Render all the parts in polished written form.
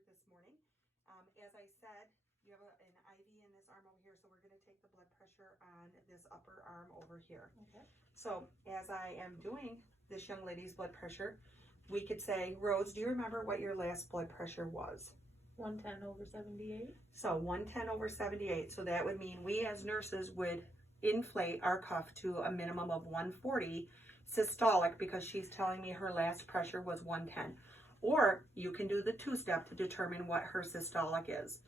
pressure this morning. As I said, you have an IV in this arm over here, so we're going to take the blood pressure on this upper arm over here. Okay. So as I am doing this young lady's blood pressure, we could say, Rose, do you remember what your last blood pressure was? 110/78. So 110/78. So that would mean we as nurses would inflate our cuff to a minimum of 140 systolic, because she's telling me her last pressure was 110. Or you can do the two-step to determine what her systolic is.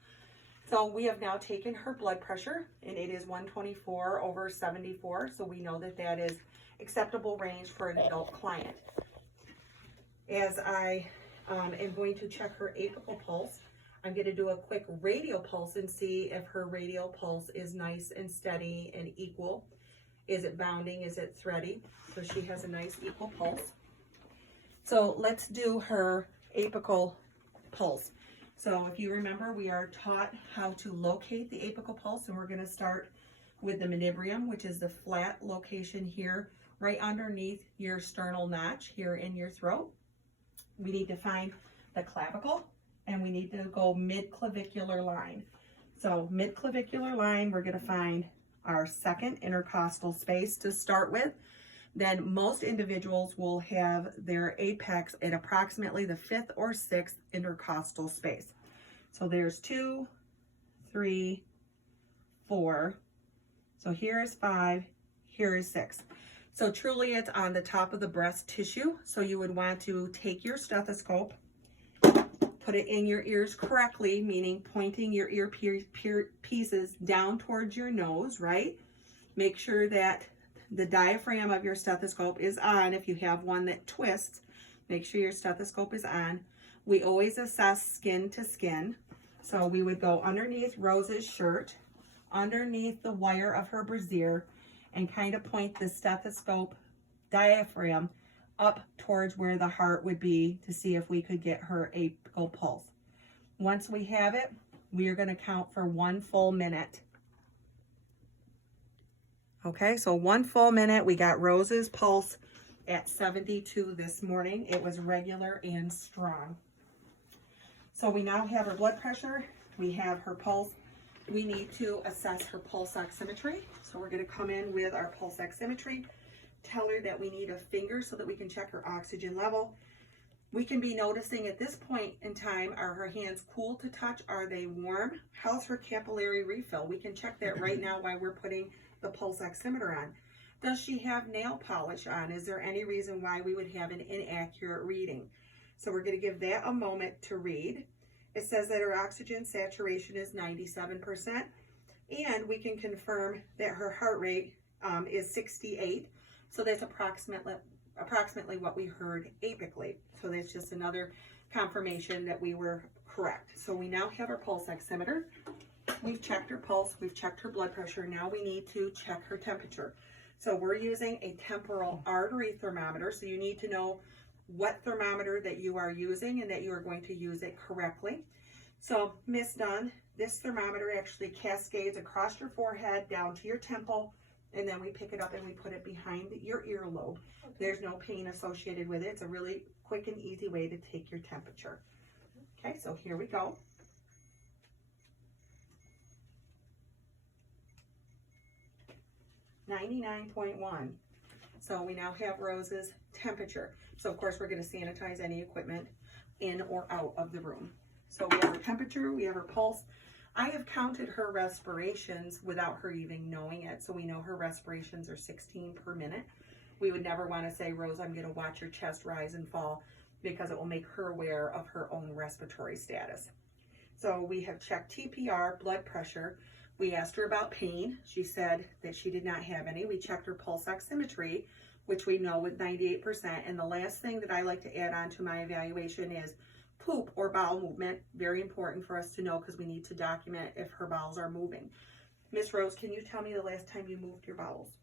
So we have now taken her blood pressure, and it is 124/74. So we know that that is acceptable range for an adult client. As I am going to check her apical pulse, I'm going to do a quick radial pulse and see if her radial pulse is nice and steady and equal. Is it bounding? Is it thready? So she has a nice equal pulse. So let's do her apical pulse. So if you remember, we are taught how to locate the apical pulse, and we're going to start with the manubrium, which is the flat location here, right underneath your sternal notch here in your throat. We need to find the clavicle, and we need to go mid-clavicular line. So mid-clavicular line, we're going to find our second intercostal space to start with. Then most individuals will have their apex at approximately the 5th or 6th intercostal space. So there's 2, 3, 4. So here is 5, here is 6. So truly it's on the top of the breast tissue. So you would want to take your stethoscope, put it in your ears correctly, meaning pointing your ear pieces down towards your nose, right? Make sure that the diaphragm of your stethoscope is on. If you have one that twists, make sure your stethoscope is on. We always assess skin to skin. So we would go underneath Rose's shirt, underneath the wire of her brassiere, and kind of point the stethoscope diaphragm up towards where the heart would be to see if we could get her apical pulse. Once we have it, we are going to count for 1 full minute. Okay, so 1 full minute. We got Rose's pulse at 72 this morning. It was regular and strong. So we now have her blood pressure. We have her pulse. We need to assess her pulse oximetry. So we're going to come in with our pulse oximetry. Tell her that we need a finger so that we can check her oxygen level. We can be noticing at this point in time, are her hands cool to touch? Are they warm? How's her capillary refill? We can check that right now while we're putting the pulse oximeter on. Does she have nail polish on? Is there any reason why we would have an inaccurate reading? So we're going to give that a moment to read. It says that her oxygen saturation is 97%, and we can confirm that her heart rate is 68. So that's approximately what we heard apically. So that's just another confirmation that we were correct. So we now have our pulse oximeter. We've checked her pulse, we've checked her blood pressure. Now we need to check her temperature. So we're using a temporal artery thermometer. So you need to know what thermometer that you are using and that you are going to use it correctly. So Miss Dunn, this thermometer actually cascades across your forehead down to your temple, and then we pick it up and we put it behind your earlobe. Okay. There's no pain associated with it. It's a really quick and easy way to take your temperature. Okay, so here we go. .1. So we now have Rose's temperature. So of course we're going to sanitize any equipment in or out of the room. So we have her temperature, we have her pulse. I have counted her respirations without her even knowing it. So we know her respirations are 16 per minute. We would never want to say, Rose, I'm going to watch your chest rise and fall, because it will make her aware of her own respiratory status. So we have checked TPR, blood pressure. We asked her about pain. She said that she did not have any. We checked her pulse oximetry, which we know with 98%. And the last thing that I like to add on to my evaluation is poop or bowel movement. Very important for us to know, because we need to document if her bowels are moving. Miss Rose, can you tell me the last time you moved your bowels?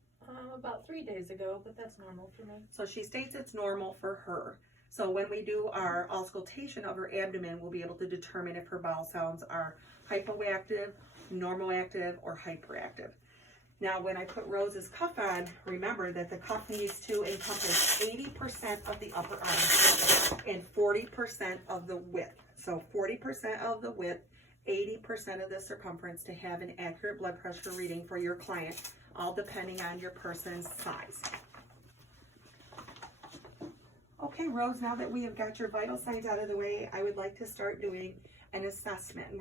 About 3 days ago, but that's normal for me. So she states it's normal for her. So when we do our auscultation of her abdomen, we'll be able to determine if her bowel sounds are hypoactive, normal active, or hyperactive. Now, when I put Rose's cuff on, remember that the cuff needs to encompass 80% of the upper arm and 40% of the width. So 40% of the width, 80% of the circumference to have an accurate blood pressure reading for your client, all depending on your person's size. Okay, Rose, now that we have got your vital signs out of the way, I would like to start doing an assessment. And we're